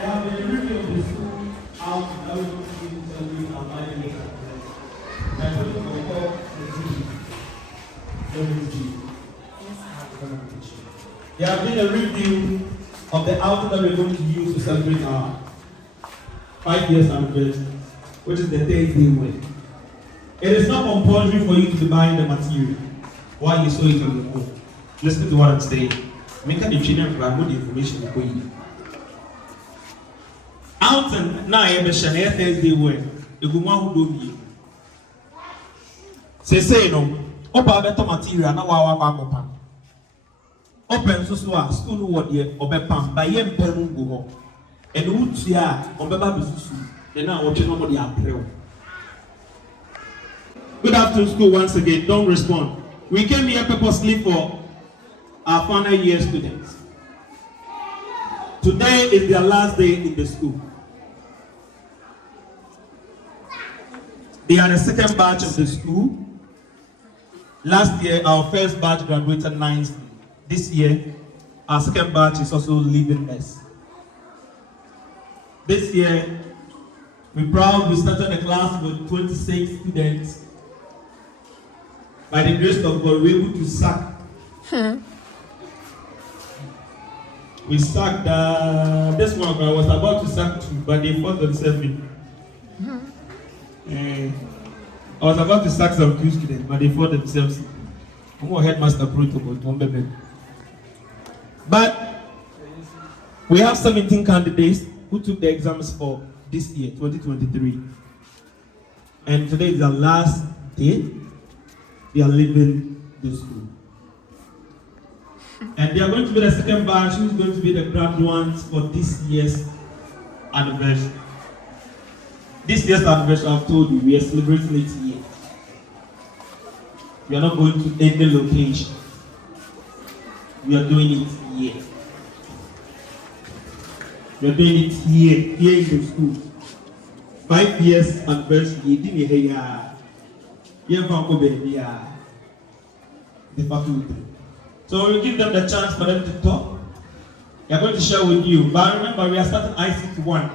There have been a review of the school out that we will see celebrate our marriage. That's what we call the G. There have been a review of the outfit that we're going to use to celebrate our 5 years anniversary, which is the Thursday wedding. It is not compulsory for you to be buying the material while you sew it on your own. Listen to what I'm saying. Make the training and grab the information for you. Out and now, I'm a Chanel Thursday wedding. The woman who do me. Say no. Opa better material na wa pam. Open so school word here obepam by yem pemu go ho. And utia obeba bisusu. Then now watching nobody april. Good afternoon, school once again. Don't respond. We came here purposely for our final year students. Today is their last day in the school. They are the second batch of the school. Last year, our first batch graduated 9th. This year, our second batch is also leaving us. This year, we're proud we started the class with 26 students. By the grace of God, we're able to sack. We sacked this one, I was about to sack 2, but they forced themselves in. I was about to sack some 2 students, but they forced themselves in. I'm headmaster protocol. But we have 17 candidates who took the exams for this year, 2023. And today is the last day they are leaving the school. And they are going to be the second batch who is going to be the graduates for this year's anniversary. This year's anniversary, I've told you, we are celebrating it here. We are not going to any location. We are doing it here. We are doing it here in the school. 5 years anniversary, the faculty. So we'll give them the chance for them to talk. We are going to share with you. But remember, we are starting ICT 1.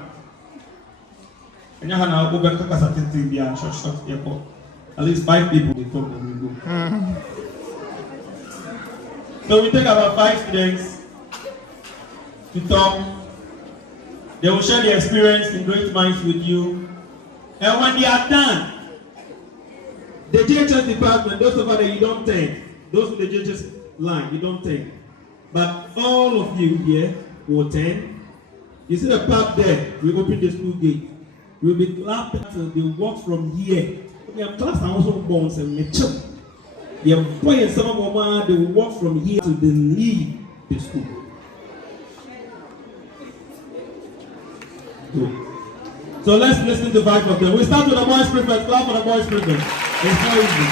And you have go back to short airport. At least 5 people will come and we go. So we take about 5 students to talk. They will share their experience in great minds with you. And when they are done, the JHS department, those of us that you don't take, those in the JHS line, you don't take. But all of you here will attend. You see the path there, we open the school gate. We will be clapped until they walk from here. We have class and also bones and mature. They have boy and some of they will walk from here to the leave the school. Good. So let's listen to 5 of them. We start with the boys' prefect. Clap for the boys' prefect. It's not easy.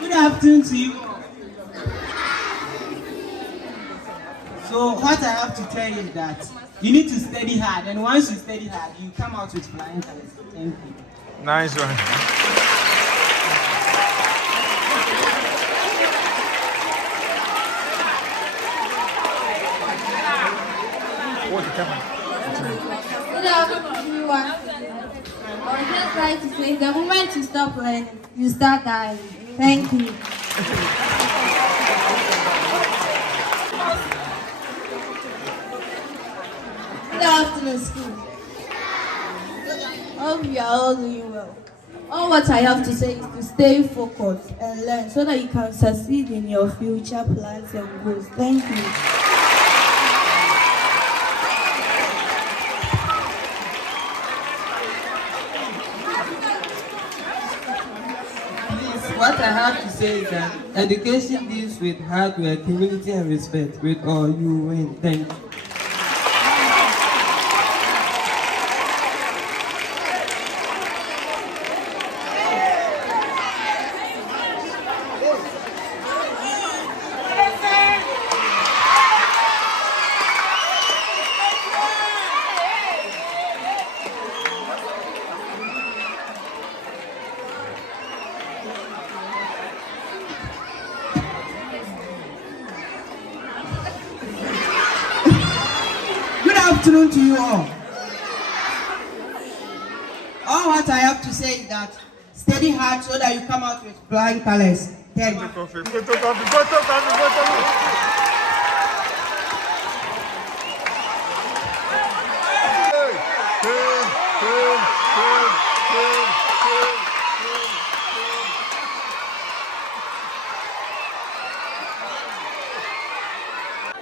Good afternoon to you. So what I have to tell you is that you need to study hard, and once you study hard, you come out with flying colors. Thank you. Nice one. Good afternoon, everyone. I would just like to say the moment you stop learning, you start dying. Thank you. Good afternoon, school. Hope you are all doing well. All what I have to say is to stay focused and learn so that you can succeed in your future plans and goals. Thank you. What I have to say is that education deals with hard work, humility, and respect. With all, you win. Thank you. afternoon to you all. All what I have to say is that study hard so that you come out with flying colors. Thank you.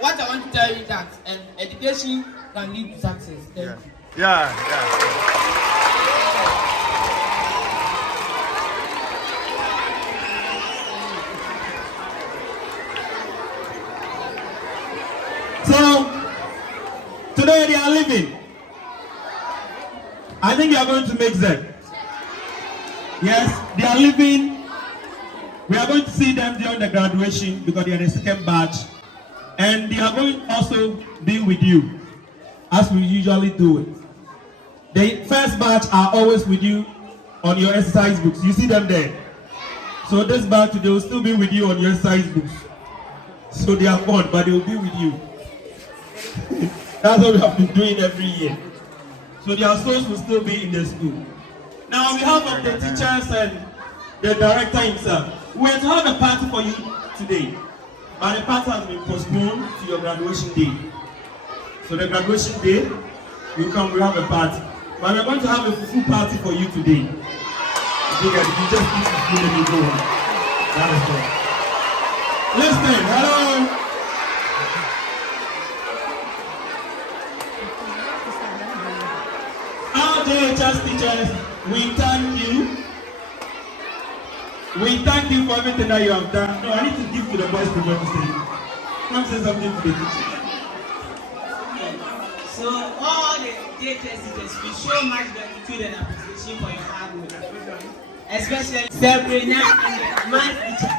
What I want to tell you is that education can lead to success. Thank you. Yeah. So, today they are leaving. I think you are going to make them. Yes, they are leaving. We are going to see them during the graduation because they are the second batch. And they are going to also be with you, as we usually do it. The first batch are always with you on your exercise books. You see them there. So this batch, they will still be with you on your exercise books. So they are gone, but they will be with you. That's what we have been doing every year. So their souls will still be in the school. Now, on behalf of the teachers and the director himself, we are to have a party for you today. But the party has been postponed to your graduation day. So the graduation day, you come, we have a party. But we're going to have a full party for you today. You just need to feel it go on. That is all. Listen, hello. Our JHS teachers, we thank you. We thank you for everything that you have done. No, I need to give to the boys to say. Come say something to the teachers. So all the JHS teachers, we show much gratitude and appreciation for your hard work. Especially Sabrina and the math teacher.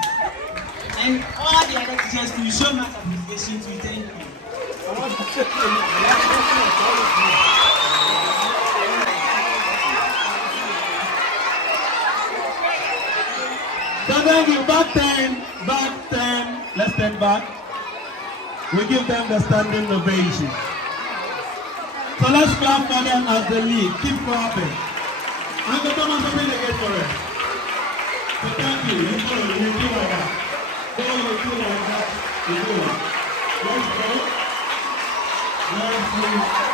And all the other teachers, we show much appreciation to you. Thank you. So thank you. Back 10. Let's stand back. We give them the standing ovation. So let's clap for them as the lead. Keep clapping. Uncle Thomas, open the gate for us. So thank you. You do like that. You do like that. You do it. Let's go. Let's go.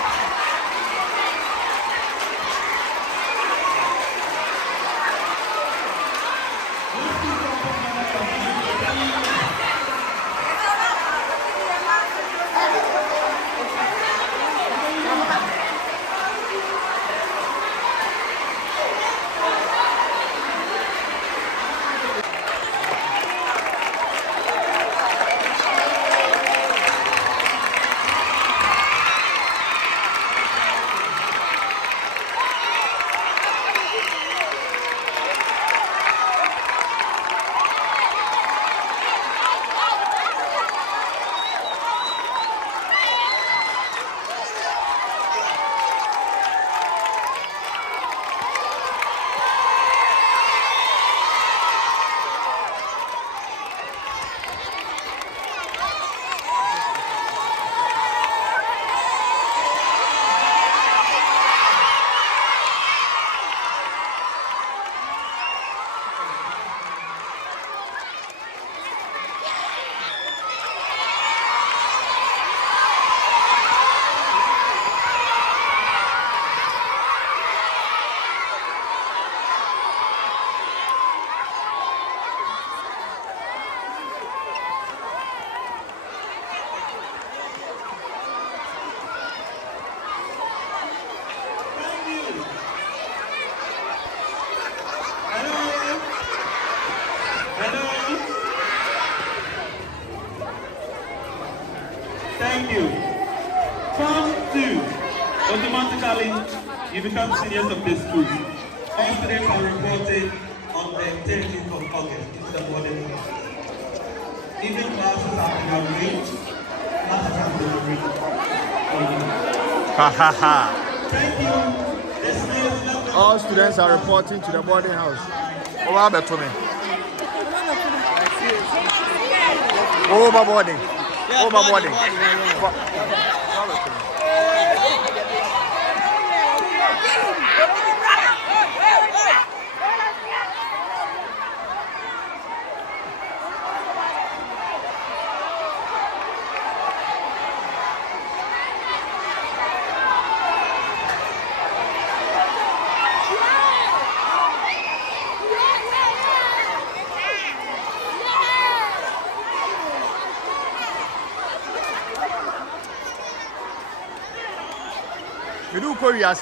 Thank you. Form 2. Automatically, you become seniors of this school. All students are reported on the 13th of August into the boarding house. Even classes have been arranged. Classes have been arranged. Thank you. All students are reporting to the boarding house. Overboarding. You do Korea.